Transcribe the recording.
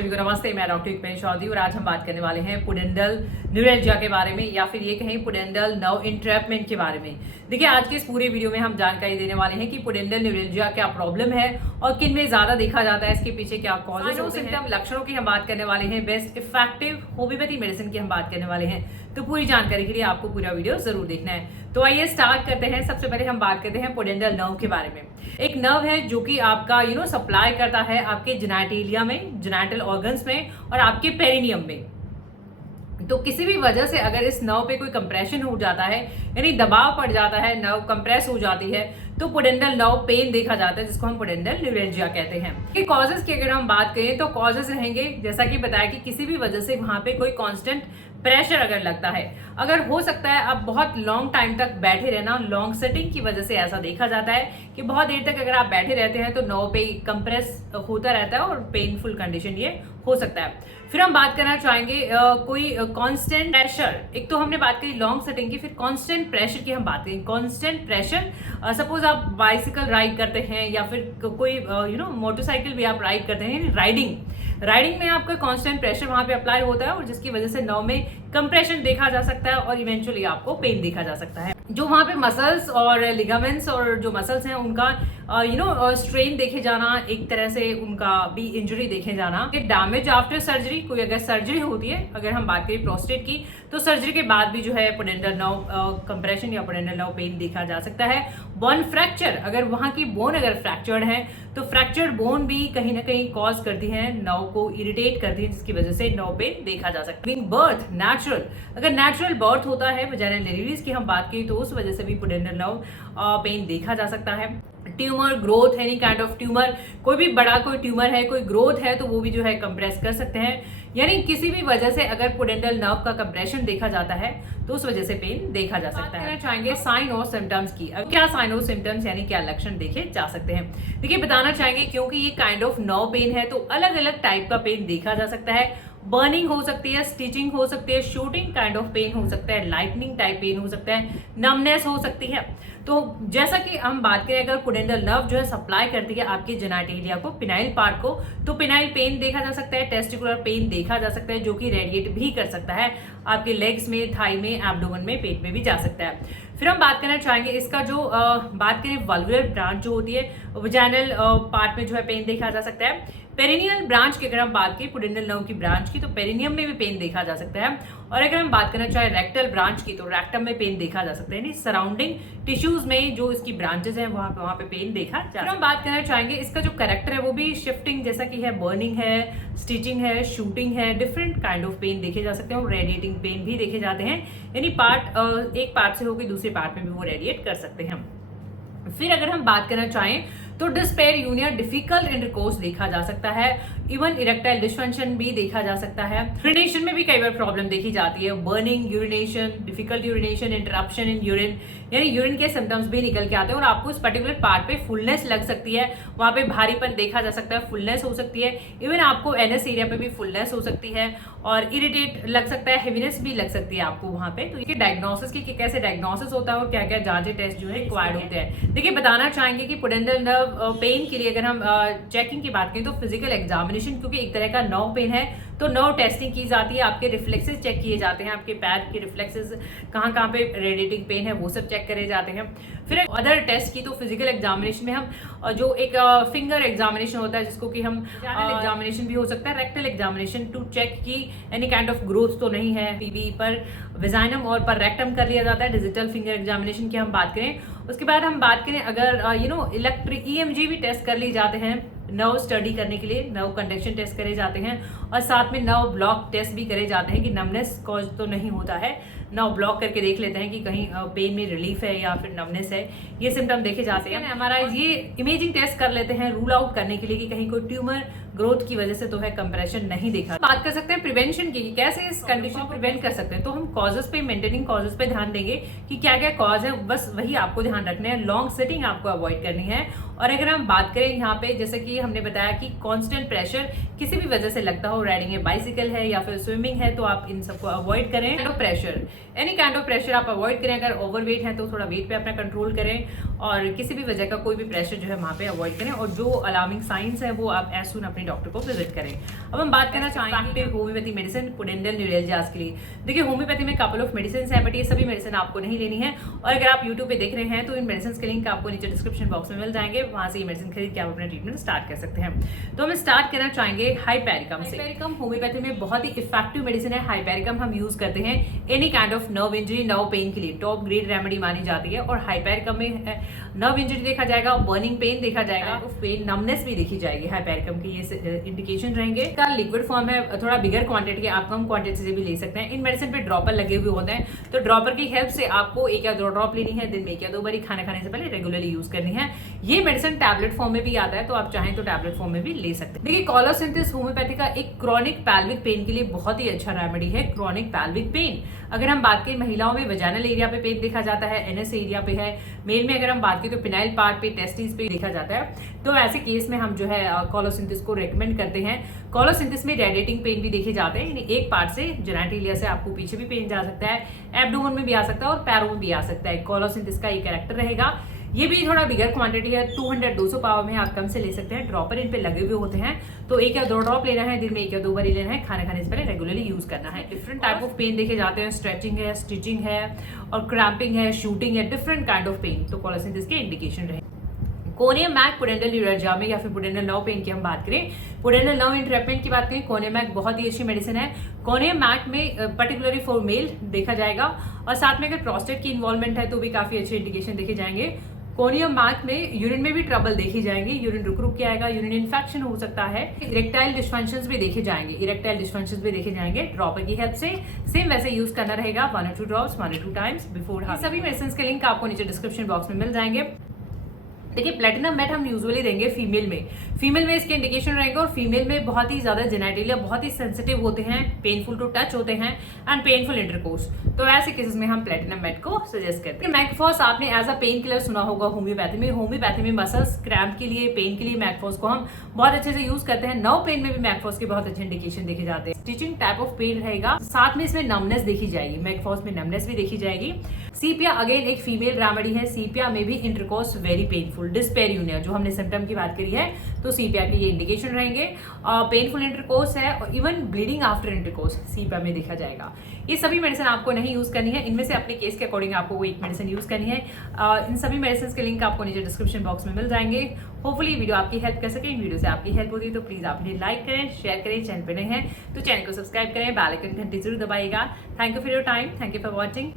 नमस्ते, मैं डॉक्टर युगपेन चौधरी और आज हम बात करने वाले हैं पुडेंडल न्यूरैल्जिया के बारे में या फिर ये कहें पुडेंडल नर्व इंट्रैपमेंट के बारे में। देखिए, आज के इस पूरे वीडियो में हम जानकारी देने वाले हैं कि पुडेंडल न्यूरैल्जिया क्या प्रॉब्लम है और किन में ज्यादा देखा जाता है, इसके पीछे क्या कॉजेज होते हैं, लक्षणों की हम बात करने वाले हैं, बेस्ट इफेक्टिव होम्योपैथी मेडिसिन की हम बात करने वाले हैं। तो पूरी जानकारी के लिए आपको पूरा वीडियो जरूर देखना है। तो आइए स्टार्ट करते हैं। सबसे पहले हम बात करते हैं पुडेंडल नर्व के बारे में। एक नर्व है जो कि आपका सप्लाई करता है आपके जेनाइटेलिया में, जेनाइटल ऑर्गन्स में और आपके पेरिनियम में। तो किसी भी वजह से अगर इस नर्व पे कोई कंप्रेशन हो जाता है, यानी दबाव पड़ जाता है, नर्व कंप्रेस हो जाती है, तो पुडेंडल नर्व पेन देखा जाता है, जिसको हम पुडेंडल न्यूरैल्जिया कहते हैं। कि कॉजेस की अगर हम बात करें तो कॉजेस रहेंगे, जैसा कि बताया कि किसी भी वजह से वहां पे कोई कांस्टेंट प्रेशर अगर लगता है, अगर हो सकता है अब बहुत लॉन्ग टाइम तक बैठे रहना, लॉन्ग सेटिंग की वजह से ऐसा देखा जाता है कि बहुत देर तक अगर आप बैठे रहते हैं तो नर्व पे कंप्रेस होता रहता है और पेनफुल कंडीशन ये हो सकता है। फिर हम बात करना चाहेंगे कोई कांस्टेंट प्रेशर। एक तो हमने बात करी लॉन्ग सेटिंग की, फिर कांस्टेंट प्रेशर की हम बात करें। कांस्टेंट प्रेशर, सपोज आप बाइसिकल राइड करते हैं या फिर कोई मोटरसाइकिल भी आप राइड करते हैं, राइडिंग में आपका कांस्टेंट प्रेशर वहां पे अप्लाई होता है और जिसकी वजह से नर्व में कंप्रेशन देखा जा सकता है और इवेंचुअली आपको पेन देखा जा सकता है। जो वहां पे मसल्स और लिगामेंट्स और जो मसल्स हैं उनका स्ट्रेन देखे जाना, एक तरह से उनका भी इंजरी देखे जाना। डैमेज आफ्टर सर्जरी, कोई अगर सर्जरी होती है, अगर हम बात करें प्रोस्टेट की, तो सर्जरी के बाद भी जो है पुडेंडल नर्व कंप्रेशन या पुडेंडल नर्व पेन देखा जा सकता है। बोन फ्रैक्चर, अगर वहां की बोन अगर फ्रैक्चर्ड है तो फ्रैक्चर्ड बोन भी कहीं ना कहीं कॉज करती है, नर्व को इरिटेट करती है, जिसकी वजह से नर्व पेन देखा जा सकता है। बर्थ नेचुरल, अगर नेचुरल बर्थ होता है, वजाइनल डिलीवरीज की हम बात करें तो उस वजह से भी पुडेंडल नर्व पेन देखा जा सकता है। Tumour growth, any kind of tumour, कोई भी बड़ा कोई ट्यूमर है, कोई ग्रोथ है, तो वो भी जो है कंप्रेस कर सकते हैं। यानी किसी भी वजह से अगर पुडेंडल नर्व का कंप्रेशन देखा जाता है तो उस वजह से पेन देखा जा सकता है। चाहेंगे साइन और सिम्टम्स की। अब क्या साइन और सिम्टम्स यानी क्या लक्षण देखे जा सकते हैं? देखिए, बताना चाहेंगे क्योंकि ये काइंड ऑफ नर्व पेन है तो अलग अलग टाइप का पेन देखा जा सकता है। बर्निंग हो सकती है, स्टिचिंग हो सकती है, शूटिंग काइंड ऑफ पेन हो सकता है, लाइटनिंग टाइप पेन हो सकता है, नमनेस हो सकती है। तो जैसा कि हम बात करें, अगर पुडेंडल नर्व जो है सप्लाई करती है आपके जेनाइटेलिया को, पिनाइल पार्ट को, तो पिनाइल पेन देखा जा सकता है, टेस्टिकुलर पेन देखा जा सकता है, जो कि रेडिएट भी कर सकता है आपके लेग्स में, थाई में, एब्डोमेन में, पेट में भी जा सकता है। फिर हम बात करना चाहेंगे इसका जो बात करें वल्वुलर ब्रांच जो होती है, वजाइनल पार्ट में जो है पेन देखा जा सकता है। पेरिनियल ब्रांच की अगर हम बात करें पुडेंडल नर्व की ब्रांच की, तो पेरिनियम में भी पेन देखा जा सकता है। और अगर हम बात करना चाहे रेक्टल ब्रांच की, तो रेक्टम में पेन देखा जा सकता है, यानी सराउंडिंग टिश्यूज में जो इसकी ब्रांचेस हैं वहां पे पेन देखा जा सकता है। हम बात करना चाहेंगे इसका जो कैरेक्टर है वो भी शिफ्टिंग, जैसा कि है बर्निंग है, स्टिचिंग है, शूटिंग है, डिफरेंट काइंड ऑफ पेन देखे जा सकते हैं और रेडिएटिंग पेन भी देखे जाते हैं, यानी पार्ट एक पार्ट से होकर दूसरे पार्ट में भी वो रेडिएट कर सकते हैं। फिर अगर हम बात करना चाहें तो डिस्पेरियूनिया, डिफिकल्ट इंटरकोर्स देखा जा सकता है, इवन इरेक्टाइल डिसफंक्शन भी देखा जा सकता है। यूरिनेशन में भी कई बार प्रॉब्लम देखी जाती है, burning urination, difficult urination, interruption in urine, यानी यूरिन के सिम्टम्स भी निकल के आते हैं और आपको इस पर्टिकुलर पार्ट पे फुलनेस लग सकती है, वहां पे भारीपन देखा जा सकता है, फुलनेस हो सकती है, इवन आपको एनएस एरिया पे भी फुलनेस हो सकती है और इरिटेट लग सकता है, हेवीनेस भी लग सकती है आपको वहां पे। तो ये डायग्नोसिस की कैसे डायग्नोसिस होता है और क्या क्या जांच टेस्ट जो है रिक्वायर्ड होते हैं। देखिए, बताना चाहेंगे कि पुडेंडल नर्व पेन के लिए अगर हम चेकिंग की बात करें तो फिजिकल एग्जामिनेशन, क्योंकि एक तरह का नर्व पेन है तो नर्व टेस्टिंग की जाती है, आपके रिफ्लेक्सेस चेक किए जाते हैं, आपके पैर के रिफ्लेक्सेस कहाँ पे रेडिएटिंग पेन है वो सब चेक करे जाते हैं। फिर अदर टेस्ट की तो फिजिकल एग्जामिनेशन में हम जो एक फिंगर एग्जामिनेशन होता है, जिसको कि हम एग्जामिनेशन भी हो सकता है, रेक्टल एग्जामिनेशन टू चेक की एनी काइंड ऑफ ग्रोथ तो नहीं है, पीवी पर विजाइनम और पर रेक्टम कर लिया जाता है। डिजिटल फिंगर एग्जामिनेशन की हम बात करें, उसके बाद हम बात करें अगर इलेक्ट्रिक EMG भी टेस्ट कर लिए जाते हैं नर्व स्टडी करने के लिए, नर्व कंडक्शन टेस्ट करे जाते हैं और साथ में नर्व ब्लॉक टेस्ट भी करे जाते हैं कि नमनेस कॉज तो नहीं होता है, नर्व ब्लॉक करके देख लेते हैं कि कहीं पेन में रिलीफ है या फिर नमनेस है, ये सिम्टम देखे जाते हैं। हमारा ये इमेजिंग टेस्ट कर लेते हैं रूल आउट करने के लिए कि कहीं कोई ट्यूमर ग्रोथ की वजह से तो है कंप्रेशन नहीं देखा। बात कर सकते हैं प्रिवेंशन की, कैसे इस कंडीशन को प्रिवेंट कर सकते हैं। तो हम कॉजेस पे, मेंटेनिंग कॉजेस पे ध्यान देंगे कि क्या क्या कॉज है, बस वही आपको ध्यान रखना है। लॉन्ग सिटिंग आपको अवॉइड करनी है। और अगर हम बात करें यहाँ पे, जैसे कि हमने बताया कि कांस्टेंट प्रेशर किसी भी वजह से लगता हो, राइडिंग है, बाइसिकल है या फिर स्विमिंग है, तो आप इन सबको अवॉइड करें। Pressure, any kind of pressure आप अवॉइड करें। अगर ओवरवेट है तो थोड़ा वेट पे अपना कंट्रोल करें और किसी भी वजह का कोई भी प्रेशर जो है वहाँ पे अवॉइड करें, और जो अलार्मिंग साइंस है वो आप एज सुन अपने डॉक्टर को विजिट करें। अब हम बात करना चाहेंगे होम्योपैथी मेडिसिन पुडेंडल न्यूरैल्जियाज के लिए। देखिए होम्योपैथी में कपल ऑफ मेडिसिन है, बट ये सभी मेडिसिन आपको नहीं लेनी है। और अगर आप यूट्यूब पे देख रहे हैं तो इन मेडिसिन के लिंक आपको नीचे डिस्क्रिप्शन बॉक्स में मिल जाएंगे, वहां से ये मेडिसिन खरीद के आप अपना ट्रीटमेंट स्टार्ट कर सकते हैं। तो हम स्टार्ट करना चाहेंगे हाइपेरिकम से। हाइपेरिकम होम्योपैथी में बहुत ही इफेक्टिव मेडिसिन है। हाइपेरिकम हम यूज करते हैं any kind of nerve injury, nerve pain के लिए टॉप ग्रेड रेमेडी मानी जाती है। और हाइपेरिकम में नर्व इंजरी देखा जाएगा, बर्निंग पेन देखा जाएगा, पेन नमनेस भी देखी जाएगी। हाइपेरिकम की ये इंडिकेशन रहेंगे। का लिक्विड फॉर्म है, थोड़ा बिगर क्वांटिटी, आप कम क्वांटिटी से भी ले सकते हैं। इन मेडिसिन पे ड्रॉपर लगे हुए होते हैं, तो ड्रॉपर की हेल्प से आपको 1 या 2 ड्रॉप लेनी है, दिन में 1 या 2 बार खाना खाने से पहले रेगुलरली यूज करनी है। ये मेडिसिन टैबलेट फॉर्म में भी आता है, तो आप चाहें तो टैबलेट फॉर्म में भी ले सकते हैं। देखिए कोलोसिंथेसिस होम्योपैथी का एक क्रॉनिक पैल्विक पेन के लिए बहुत ही अच्छा रेमेडी है। क्रॉनिक पैल्विक पेन अगर हम बात करें, महिलाओं में वजाइनल एरिया पे पेन देखा जाता है, एनएस एरिया पे है। मेल में अगर हम बात करें तो पिनाइल पार्ट पे, टेस्टिस पे देखा जाता है। तो ऐसे केस में हम जो है कोलोसिंथेसिस को रेकमेंड करते हैं। कोलोसिंथेसिस में रेडिएटिंग पेन भी देखे जाते हैं, एक पार्ट से जेनेटिलिया से आपको पीछे भी पेन जा सकता है, एब्डोमेन में भी आ सकता है और पैरों में भी आ सकता है। कोलोसिंथेसिस का ये कैरेक्टर रहेगा। ये भी थोड़ा बिगर क्वांटिटी है, 200-200 पावर में आप कम से ले सकते हैं। ड्रॉपर इन पे लगे हुए होते हैं, तो 1 या 2 ड्रॉप लेना है, दिन में 1 या 2 बार ही लेना है, खाना खाने से पहले रेगुलरली यूज करना है। डिफरेंट टाइप ऑफ पेन देखे जाते हैं, स्ट्रेचिंग है, स्टिचिंग है और क्रैम्पिंग है, शूटिंग है, डिफरेंट काइंड ऑफ पेन। तो कोलोसिंथेसिस के इंडिकेशन रहे। कोनियमैक पुडेंडल न्यूरैल्जिया में या फिर पुडेंडल नर्व पेन की हम बात करें, पुडेंडल नर्व इंट्रैपमेंट की बात करें, कोनियमैक बहुत ही अच्छी मेडिसिन है। कोनियमैक में पर्टिकुलरली फॉर मेल देखा जाएगा, और साथ में अगर प्रोस्टेट की इन्वॉल्वमेंट है तो भी काफी अच्छे इंडिकेशन देखे जाएंगे। कोनियमैक में यूरिन में भी ट्रबल देखी जाएंगी, यूरिन रुक के आएगा, यूरिन इन्फेक्शन हो सकता है, इरेक्टाइल डिस्फंक्शंस भी देखे जाएंगे, इरेक्टाइल डिस्फंक्शंस भी देखे जाएंगे। ड्रॉपर की हेल्प से सेम वैसे यूज करना रहेगा, 1 or 2 drops 1 or 2 times before. सभी मेडिसिन के लिंक आपको नीचे डिस्क्रिप्शन बॉक्स में मिल जाएंगे। देखिए प्लेटिनम मेट हम यूजुअली देंगे फीमेल में इसके इंडिकेशन रहेगा, और फीमेल में बहुत ही ज्यादा जेनेटिलिया बहुत ही सेंसिटिव होते हैं, पेनफुल टू टच होते हैं एंड पेनफुल इंटरकोर्स। तो ऐसे केसेस में हम प्लेटिनम मेट को सजेस्ट करते हैं। मैकफॉस आपने एज अ पेन किलर सुना होगा होम्योपैथी में मसल्स क्रैम्प के लिए, पेन के लिए मैकफॉस को हम बहुत अच्छे से यूज करते हैं। नर्व पेन में भी मैकफॉस के बहुत अच्छे इंडिकेशन देखे जाते हैं। स्टिचिंग टाइप ऑफ पेन रहेगा, साथ में इसमें नमनेस देखी जाएगी, मैकफॉस में नमनेस भी देखी जाएगी। सीपिया अगेन एक फीमेल रेमेडी है, सीपिया में भी इंटरकोर्स वेरी पेनफुल, डिस्पेरियूनिया जो हमने सिम्टम की बात करी है, तो सीपिया के ये इंडिकेशन रहेंगे। पेनफुल इंटरकोर्स है और इवन ब्लीडिंग आफ्टर इंटरकोर्स सीपिया में देखा जाएगा। ये सभी मेडिसिन आपको नहीं यूज करनी है, इनमें से अपने केस के अकॉर्डिंग आपको वो एक मेडिसिन यूज करनी है। इन सभी मेडिसिन के लिंक आपको नीचे डिस्क्रिप्शन बॉक्स में मिल जाएंगे। होपफुली वीडियो आपकी हेल्प कर सके। इन वीडियो से आपकी हेल्प होती है तो प्लीज आप इन्हें लाइक करें, शेयर करें। चैनल पे नए हैं तो चैनल को सब्सक्राइब करें, बेल आइकन घंटी जरूर दबाइएगा। Thank you for your time, thank you for watching.